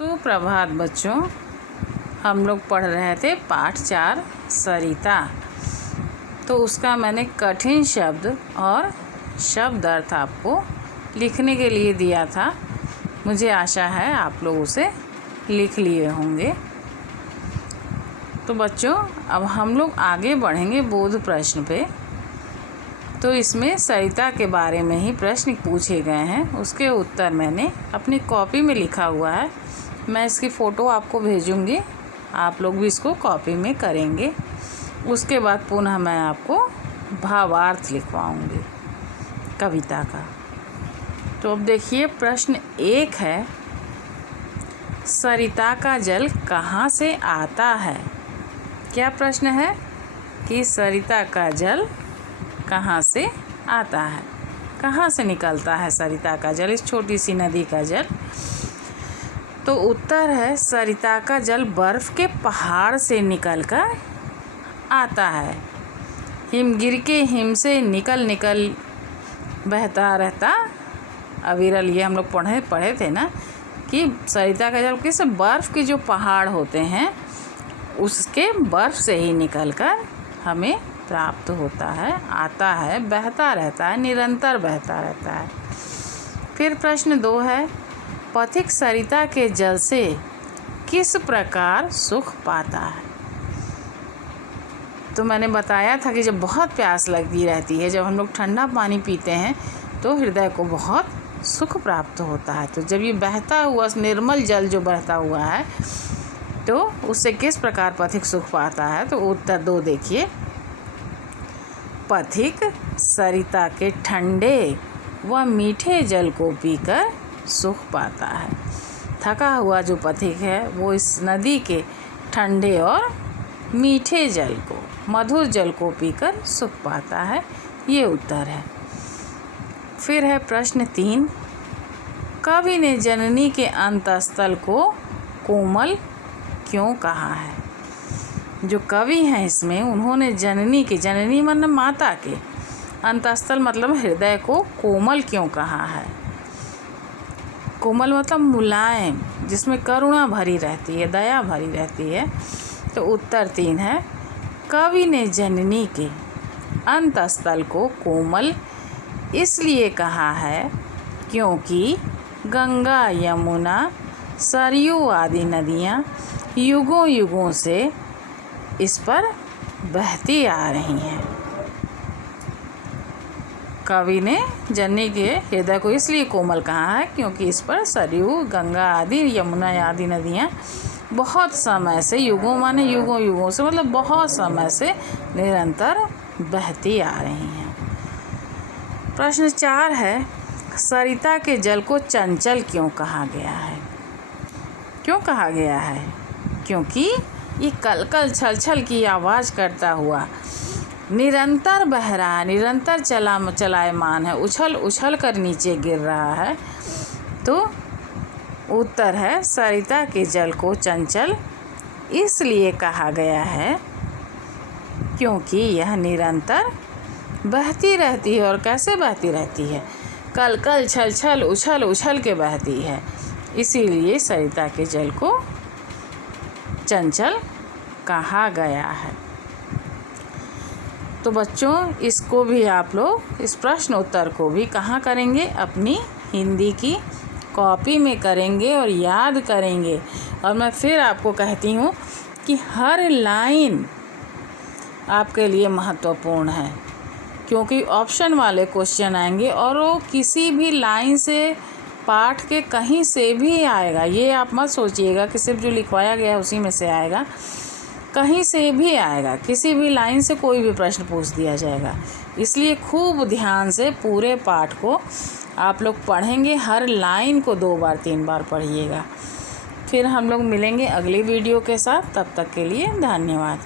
सुप्रभात बच्चों, हम लोग पढ़ रहे थे पाठ 4 सरिता। तो उसका मैंने कठिन शब्द और शब्द अर्थ आपको लिखने के लिए दिया था। मुझे आशा है आप लोग उसे लिख लिए होंगे। तो बच्चों, अब हम लोग आगे बढ़ेंगे बोध प्रश्न पे। तो इसमें सरिता के बारे में ही प्रश्न पूछे गए हैं, उसके उत्तर मैंने अपनी कॉपी में लिखा हुआ है। मैं इसकी फ़ोटो आपको भेजूँगी, आप लोग भी इसको कॉपी में करेंगे। उसके बाद पुनः मैं आपको भावार्थ लिखवाऊँगी कविता का। तो अब देखिए, प्रश्न 1 है, सरिता का जल कहाँ से आता है? क्या प्रश्न है कि सरिता का जल कहाँ से आता है, कहाँ से निकलता है सरिता का जल, इस छोटी सी नदी का जल? तो उत्तर है, सरिता का जल बर्फ़ के पहाड़ से निकलकर आता है। हिमगिर के हिम से निकल बहता रहता अविरल। ये हम लोग पढ़े थे ना कि सरिता का जल किस बर्फ़ के जो पहाड़ होते हैं उसके बर्फ़ से ही निकलकर हमें प्राप्त होता है, आता है, बहता रहता है, निरंतर बहता रहता है। फिर प्रश्न 2 है, पथिक सरिता के जल से किस प्रकार सुख पाता है? तो मैंने बताया था कि जब बहुत प्यास लगी रहती है, जब हम लोग ठंडा पानी पीते हैं तो हृदय को बहुत सुख प्राप्त होता है। तो जब ये बहता हुआ निर्मल जल जो बहता हुआ है तो उससे किस प्रकार पथिक सुख पाता है? तो उत्तर 2 देखिए, पथिक सरिता के ठंडे व मीठे जल को पीकर सुख पाता है। थका हुआ जो पथिक है वो इस नदी के ठंडे और मीठे जल को, मधुर जल को पीकर सुख पाता है। ये उत्तर है। फिर है प्रश्न 3, कवि ने जननी के अंतस्थल को कोमल क्यों कहा है? जो कवि हैं इसमें, उन्होंने जननी मतलब माता के, अंतस्थल मतलब हृदय को कोमल क्यों कहा है? कोमल मतलब मुलायम, जिसमें करुणा भरी रहती है, दया भरी रहती है। तो उत्तर 3 है, कवि ने जननी के अंतस्थल को कोमल इसलिए कहा है क्योंकि गंगा, यमुना, सरयू आदि नदियाँ युगों युगों से इस पर बहती आ रही हैं। कवि ने जननी के हृदय को इसलिए कोमल कहा है क्योंकि इस पर सरयू, गंगा आदि, यमुना आदि नदियाँ बहुत समय से, युगों माने युगों से मतलब बहुत समय से निरंतर बहती आ रही हैं। प्रश्न 4 है, सरिता के जल को चंचल क्यों कहा गया है? क्यों कहा गया है? क्योंकि ये कल छल की आवाज़ करता हुआ निरंतर बह रहा है, निरंतर चलायमान है, उछल कर नीचे गिर रहा है। तो उत्तर है, सरिता के जल को चंचल इसलिए कहा गया है क्योंकि यह निरंतर बहती रहती है। और कैसे बहती रहती है? कल छल उछल के बहती है, इसीलिए सरिता के जल को चंचल कहा गया है। तो बच्चों, इसको भी आप लोग, इस प्रश्न उत्तर को भी कहाँ करेंगे? अपनी हिंदी की कॉपी में करेंगे और याद करेंगे। और मैं फिर आपको कहती हूँ कि हर लाइन आपके लिए महत्वपूर्ण है, क्योंकि ऑप्शन वाले क्वेश्चन आएंगे और वो किसी भी लाइन से, पाठ के कहीं से भी आएगा। ये आप मत सोचिएगा कि सिर्फ जो लिखवाया गया है उसी में से आएगा, कहीं से भी आएगा, किसी भी लाइन से कोई भी प्रश्न पूछ दिया जाएगा। इसलिए खूब ध्यान से पूरे पाठ को आप लोग पढ़ेंगे, हर लाइन को 2 बार 3 बार पढ़िएगा। फिर हम लोग मिलेंगे अगली वीडियो के साथ, तब तक के लिए धन्यवाद।